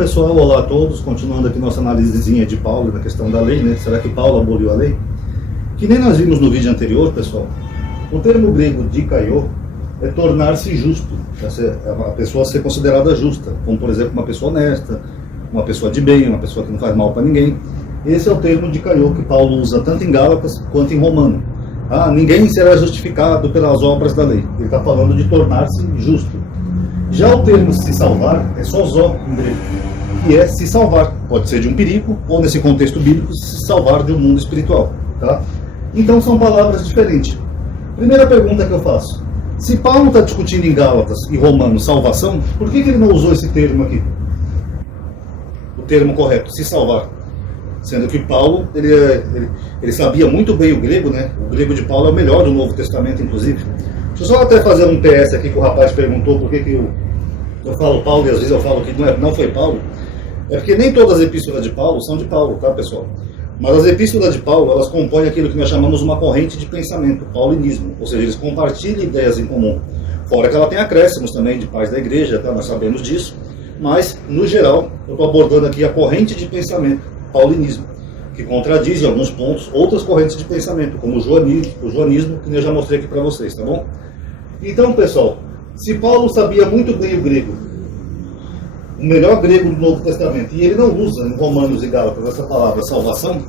pessoal, olá a todos, continuando aqui nossa análisezinha de Paulo na questão da lei, né? Será que Paulo aboliu a lei? Que nem nós vimos no vídeo anterior, pessoal, o termo grego dikaiô é tornar-se justo, a pessoa ser considerada justa, como por exemplo uma pessoa honesta, uma pessoa de bem, uma pessoa que não faz mal para ninguém. Esse é o termo dikaiô que Paulo usa tanto em Gálatas quanto em Romano. Ninguém será justificado pelas obras da lei. Ele está falando de tornar-se justo. Já o termo se salvar é sozó em grego, que é se salvar. Pode ser de um perigo, ou nesse contexto bíblico, se salvar de um mundo espiritual. Tá? Então são palavras diferentes. Primeira pergunta que eu faço. Se Paulo está discutindo em Gálatas e Romanos salvação, por que ele não usou esse termo aqui? O termo correto, se salvar. Sendo que Paulo, ele sabia muito bem o grego, né? O grego de Paulo é o melhor do Novo Testamento, inclusive. Deixa eu só até fazer um PS aqui que o rapaz perguntou por que eu falo Paulo e às vezes eu falo que não foi Paulo. É porque nem todas as epístolas de Paulo são de Paulo, tá, pessoal? Mas as epístolas de Paulo, elas compõem aquilo que nós chamamos uma corrente de pensamento, paulinismo. Ou seja, eles compartilham ideias em comum. Fora que ela tem acréscimos também de pais da igreja, tá? Nós sabemos disso. Mas, no geral, eu estou abordando aqui a corrente de pensamento, paulinismo, que contradiz em alguns pontos outras correntes de pensamento, como o joanismo, que eu já mostrei aqui para vocês, tá bom? Então, pessoal, se Paulo sabia muito bem o grego, o melhor grego do Novo Testamento, e ele não usa em Romanos e Gálatas essa palavra salvação,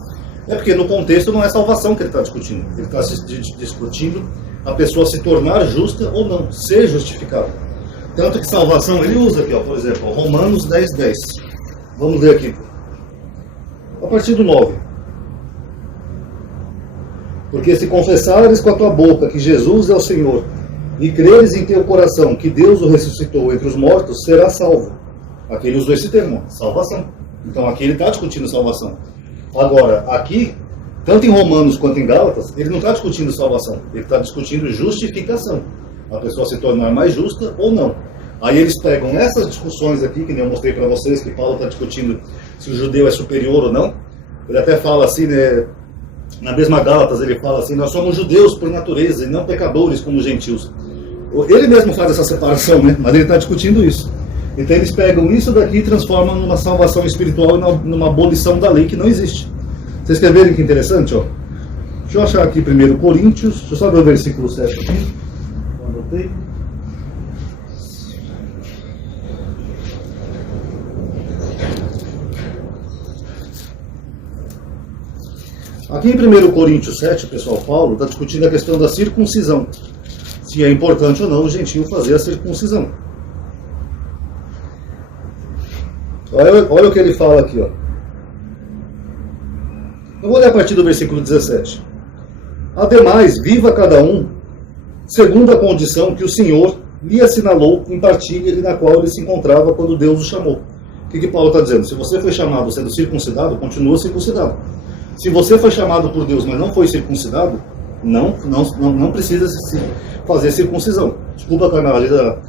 é porque no contexto não é salvação que ele está discutindo. Ele está discutindo a pessoa se tornar justa ou não, ser justificada. Tanto que salvação ele usa aqui, ó, por exemplo, Romanos 10:10. Vamos ler aqui. A partir do 9. Porque se confessares com a tua boca que Jesus é o Senhor, e creres em teu coração que Deus o ressuscitou entre os mortos, serás salvo. Aqui ele usou esse termo, salvação. Então aqui ele está discutindo salvação. Agora, aqui, tanto em Romanos quanto em Gálatas, ele não está discutindo salvação, ele está discutindo justificação. A pessoa se tornar mais justa ou não. Aí eles pegam essas discussões aqui, que nem eu mostrei para vocês, que Paulo está discutindo se o judeu é superior ou não. Ele até fala assim, né, na mesma Gálatas, ele fala assim, nós somos judeus por natureza e não pecadores como gentios. Ele mesmo faz essa separação, né, mas ele está discutindo isso. Então eles pegam isso daqui e transformam numa salvação espiritual e numa abolição da lei que não existe. Vocês querem ver que interessante? Ó? Deixa eu achar aqui 1 Coríntios, deixa eu só ver o versículo 7 aqui. Anotei. Aqui em 1 Coríntios 7, pessoal, Paulo está discutindo a questão da circuncisão. Se é importante ou não o gentio fazer a circuncisão. Olha o que ele fala aqui, ó. Eu vou ler a partir do versículo 17. Ademais, viva cada um segundo a condição que o Senhor lhe assinalou em partilha e na qual ele se encontrava quando Deus o chamou. O que Paulo está dizendo? Se você foi chamado sendo circuncidado, continua circuncidado. Se você foi chamado por Deus, mas não foi circuncidado, não precisa fazer circuncisão. Desculpa a canalha,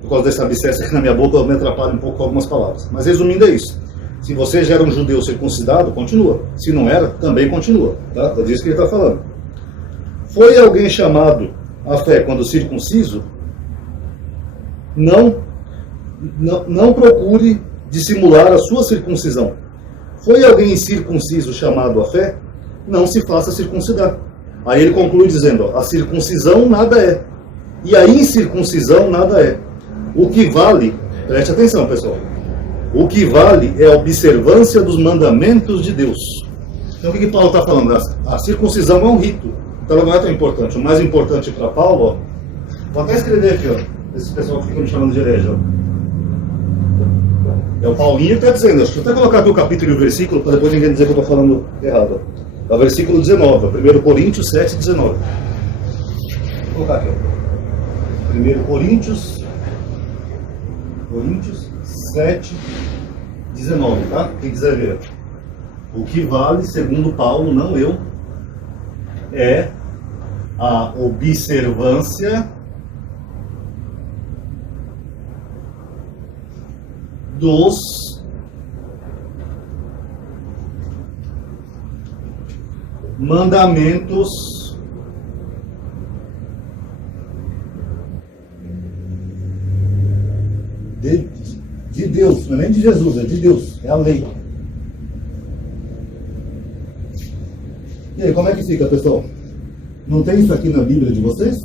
por causa desse abscesso aqui na minha boca, eu me atrapalho um pouco com algumas palavras. Mas resumindo é isso. Se você já era um judeu circuncidado, continua. Se não era, também continua. Tá? É disso que ele está falando. Foi alguém chamado à fé quando circunciso? Não procure dissimular a sua circuncisão. Foi alguém circunciso chamado à fé? Não se faça circuncidar. Aí ele conclui dizendo, ó, a circuncisão nada é. E a incircuncisão nada é. O que vale, preste atenção, pessoal, o que vale é a observância dos mandamentos de Deus. Então o que Paulo está falando? A circuncisão é um rito, então ela não é tão importante. O mais importante para Paulo, ó, vou até escrever aqui, ó, esse pessoal que fica me chamando de herege, ó. É o Paulinho que está dizendo, deixa eu até colocar aqui o capítulo e o versículo, para depois ninguém dizer que eu estou falando errado. É o versículo 19, 1 Coríntios 7, 19. Vou colocar aqui, ó. 1 Coríntios 7, 19, tá? Quem quiser ver. O que vale, segundo Paulo, não eu, é a observância dos mandamentos de Deus, não é nem de Jesus, é de Deus, é a lei. E aí, como é que fica, pessoal? Não tem isso aqui na Bíblia de vocês?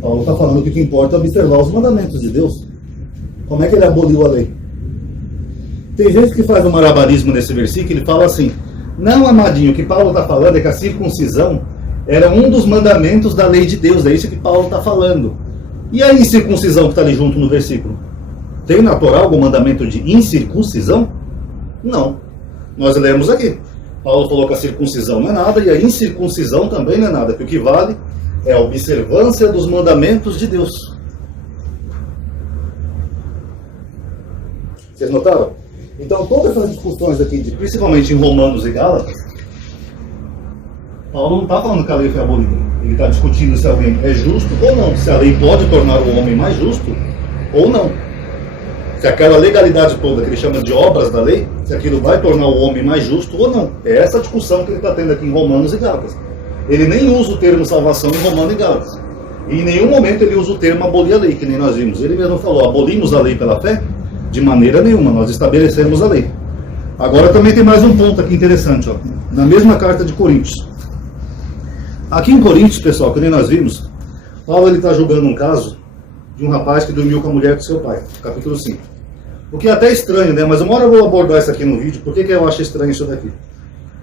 Paulo está falando que o que importa é observar os mandamentos de Deus. Como é que ele aboliu a lei? Tem gente que faz um malabarismo nesse versículo, ele fala assim: não, amadinho, o que Paulo está falando é que a circuncisão era um dos mandamentos da lei de Deus, é isso que Paulo está falando. E a incircuncisão que está ali junto no versículo? Tem na Torá algum mandamento de incircuncisão? Não. Nós lemos aqui. Paulo falou que a circuncisão não é nada e a incircuncisão também não é nada, que o que vale é a observância dos mandamentos de Deus. Vocês notaram? Então, todas essas discussões aqui, principalmente em Romanos e Gálatas, Paulo não está falando que a lei foi abolida. Ele está discutindo se alguém é justo ou não, se a lei pode tornar o homem mais justo ou não. Se aquela legalidade toda que ele chama de obras da lei, se aquilo vai tornar o homem mais justo ou não. É essa discussão que ele está tendo aqui em Romanos e Gálatas. Ele nem usa o termo salvação em Romanos e Gálatas. E em nenhum momento ele usa o termo abolir a lei, que nem nós vimos. Ele mesmo falou: abolimos a lei pela fé? De maneira nenhuma, nós estabelecemos a lei. Agora também tem mais um ponto aqui interessante, ó, na mesma carta de Coríntios. Aqui em Coríntios, pessoal, que nem nós vimos, Paulo está julgando um caso de um rapaz que dormiu com a mulher do seu pai, capítulo 5. O que é até estranho, né? Mas uma hora eu vou abordar isso aqui no vídeo, por que eu acho estranho isso daqui.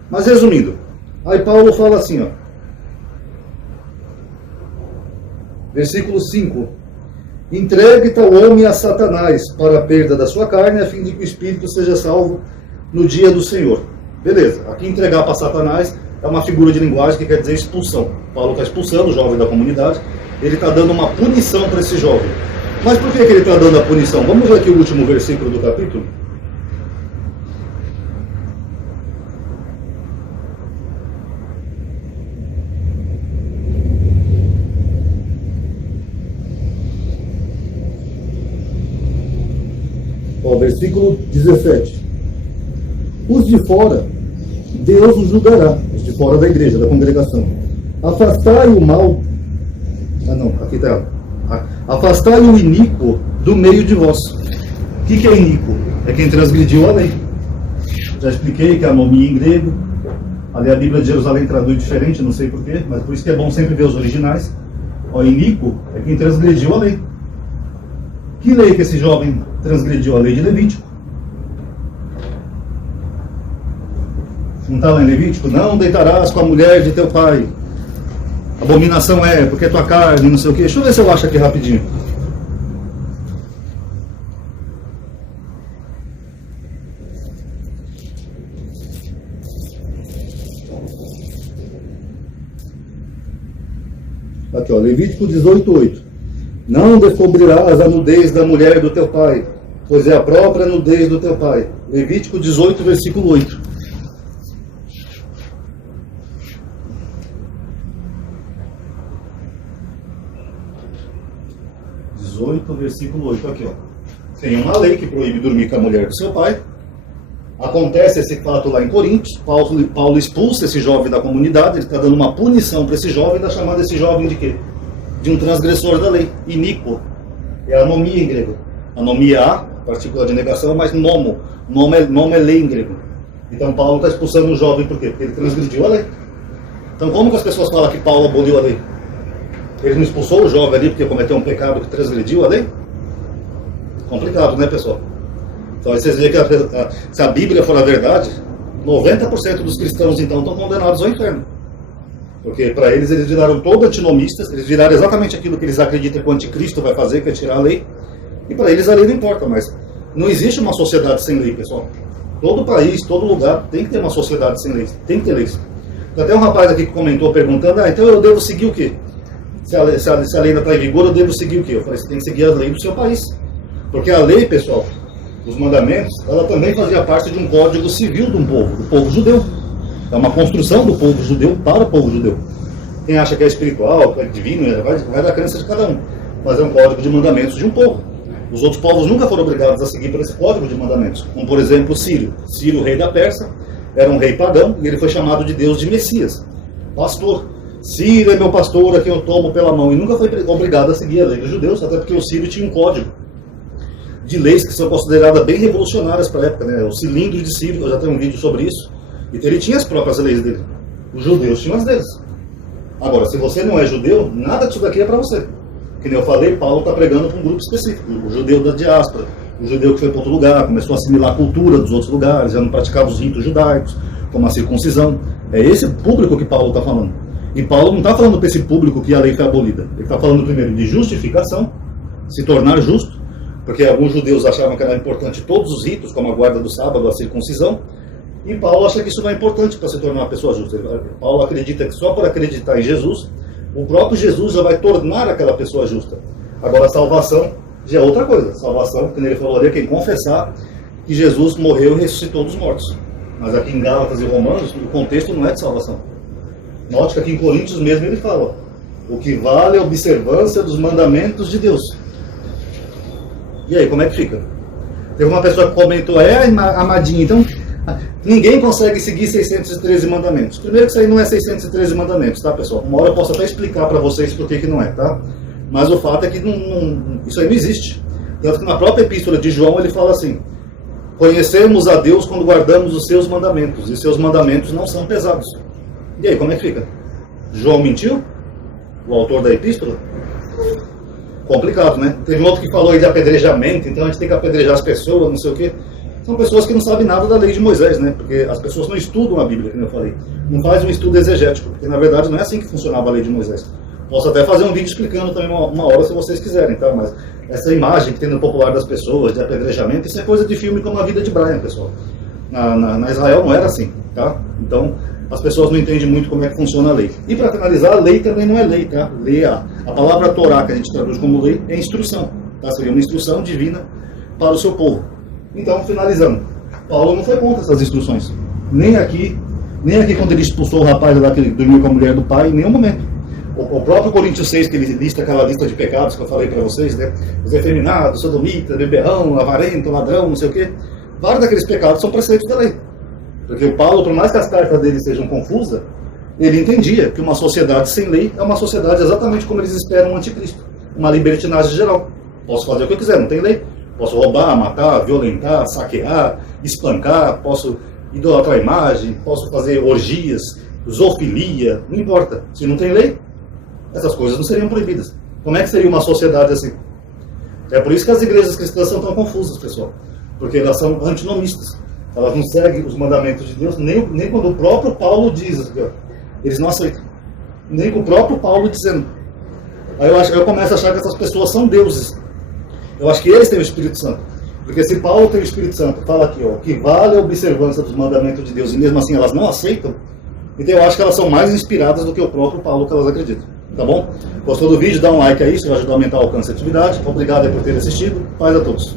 Mas resumindo, aí Paulo fala assim, ó, versículo 5: entregue tal homem a Satanás para a perda da sua carne, a fim de que o espírito seja salvo no dia do Senhor. Beleza, aqui entregar para Satanás é uma figura de linguagem que quer dizer expulsão. Paulo está expulsando o jovem da comunidade, ele está dando uma punição para esse jovem. Mas por que ele está dando a punição? Vamos ver aqui o último versículo do capítulo. Ó, versículo 17. Os de fora, Deus os julgará. Os de fora da igreja, da congregação. Afastai o mal. Ah, não, aqui está. Afastai o iníquo do meio de vós. O que é iníquo? É quem transgrediu a lei. Já expliquei que é anomia em grego. Ali a Bíblia de Jerusalém traduz diferente, não sei porquê, mas por isso que é bom sempre ver os originais. O iníquo é quem transgrediu a lei. Que lei que esse jovem transgrediu? A lei de Levítico. Não está lá em Levítico? Não deitarás com a mulher de teu pai. Abominação é, porque é tua carne, não sei o quê. Deixa eu ver se eu acho aqui rapidinho. Aqui, ó, Levítico 18:8. Não descobrirás a nudez da mulher do teu pai, pois é a própria nudez do teu pai. Levítico 18, versículo 8. 18, versículo 8, aqui, ó. Tem uma lei que proíbe dormir com a mulher do seu pai. Acontece esse fato lá em Coríntios. Paulo expulsa esse jovem da comunidade. Ele está dando uma punição para esse jovem, está chamando esse jovem de quê? De um transgressor da lei. Iníquo. É anomia em grego. Anomia a, partícula de negação, mas nomo. Nome é lei em grego. Então Paulo está expulsando o jovem por quê? Porque ele transgrediu a lei. Então como que as pessoas falam que Paulo aboliu a lei? Ele não expulsou o jovem ali porque cometeu um pecado que transgrediu a lei? Complicado, né, pessoal? Então aí vocês veem que se a Bíblia for a verdade, 90% dos cristãos então estão condenados ao inferno. Porque para eles viraram todo antinomistas, eles viraram exatamente aquilo que eles acreditam que o anticristo vai fazer, que é tirar a lei. E para eles a lei não importa, mas não existe uma sociedade sem lei, pessoal. Todo país, todo lugar tem que ter uma sociedade sem leis, tem que ter leis. Tem até um rapaz aqui que comentou perguntando, então eu devo seguir o quê? Se a lei ainda está em vigor, eu devo seguir o quê? Eu falei, você tem que seguir as leis do seu país. Porque a lei, pessoal, os mandamentos, ela também fazia parte de um código civil de um povo, do povo judeu. É uma construção do povo judeu para o povo judeu. Quem acha que é espiritual, que é divino, vai da crença de cada um. Mas é um código de mandamentos de um povo. Os outros povos nunca foram obrigados a seguir por esse código de mandamentos. Como, por exemplo, Ciro. Ciro, rei da Pérsia, era um rei pagão e ele foi chamado de Deus de Messias. Pastor. Ciro é meu pastor, a quem eu tomo pela mão. E nunca foi obrigado a seguir a lei dos judeus, até porque o Ciro tinha um código de leis que são consideradas bem revolucionárias para a época, né? O cilindro de Ciro, eu já tenho um vídeo sobre isso, e ele tinha as próprias leis dele. Os judeus tinham as deles. Agora, se você não é judeu, nada disso daqui é para você. Que nem eu falei, Paulo está pregando para um grupo específico, o judeu da diáspora, o judeu que foi para outro lugar, começou a assimilar a cultura dos outros lugares, já não praticava os ritos judaicos, como a circuncisão. É esse público que Paulo está falando. E Paulo não está falando para esse público que a lei foi abolida. Ele está falando primeiro de justificação, se tornar justo, porque alguns judeus achavam que era importante todos os ritos, como a guarda do sábado, a circuncisão, e Paulo acha que isso não é importante para se tornar uma pessoa justa. Paulo acredita que só por acreditar em Jesus, o próprio Jesus já vai tornar aquela pessoa justa. Agora a salvação já é outra coisa. Salvação, como ele falou, é quem confessar que Jesus morreu e ressuscitou dos mortos. Mas aqui em Gálatas e Romanos, o contexto não é de salvação. Note que aqui em Coríntios mesmo ele fala, o que vale é a observância dos mandamentos de Deus. E aí, como é que fica? Teve uma pessoa que comentou, amadinho, então ninguém consegue seguir 613 mandamentos. Primeiro que isso aí não é 613 mandamentos, tá, pessoal? Uma hora eu posso até explicar para vocês por que não é, tá? Mas o fato é que isso aí não existe. Tanto que na própria epístola de João ele fala assim, conhecemos a Deus quando guardamos os seus mandamentos, e seus mandamentos não são pesados. E aí, como é que fica? João mentiu? O autor da epístola? Complicado, né? Teve um outro que falou aí de apedrejamento, então a gente tem que apedrejar as pessoas, não sei o quê. São pessoas que não sabem nada da lei de Moisés, né? Porque as pessoas não estudam a Bíblia, como eu falei. Não fazem um estudo exegético, porque na verdade não é assim que funcionava a lei de Moisés. Posso até fazer um vídeo explicando também uma hora se vocês quiserem, tá? Mas essa imagem que tem no popular das pessoas, de apedrejamento, isso é coisa de filme como A Vida de Brian, pessoal. Na Israel não era assim, tá? Então, as pessoas não entendem muito como é que funciona a lei. E para finalizar, a lei também não é lei, tá? Lei, a palavra Torá, que a gente traduz como lei, é instrução, tá? Seria uma instrução divina para o seu povo. Então, finalizando, Paulo não foi contra essas instruções. Nem aqui quando ele expulsou o rapaz lá que dormiu com a mulher do pai, em nenhum momento. O próprio Coríntios 6, que ele lista aquela lista de pecados que eu falei para vocês, né? Os efeminados, sodomita, beberrão, avarento, ladrão, não sei o quê. Vários daqueles pecados são preceitos da lei. Porque o Paulo, por mais que as cartas dele sejam confusas, ele entendia que uma sociedade sem lei é uma sociedade exatamente como eles esperam um anticristo. Uma libertinagem geral. Posso fazer o que eu quiser, não tem lei. Posso roubar, matar, violentar, saquear, espancar, posso idolatrar a imagem, posso fazer orgias, zoofilia, não importa. Se não tem lei, essas coisas não seriam proibidas. Como é que seria uma sociedade assim? É por isso que as igrejas cristãs são tão confusas, pessoal. Porque elas são antinomistas. Elas não seguem os mandamentos de Deus, nem quando o próprio Paulo diz aqui, ó. Eles não aceitam. Nem com o próprio Paulo dizendo. Aí eu começo a achar que essas pessoas são deuses. Eu acho que eles têm o Espírito Santo. Porque se Paulo tem o Espírito Santo, fala aqui, ó, que vale a observância dos mandamentos de Deus, e mesmo assim elas não aceitam, então eu acho que elas são mais inspiradas do que o próprio Paulo que elas acreditam. Tá bom? Gostou do vídeo? Dá um like aí, isso vai ajudar a aumentar o alcance e a atividade. Obrigado por ter assistido. Paz a todos.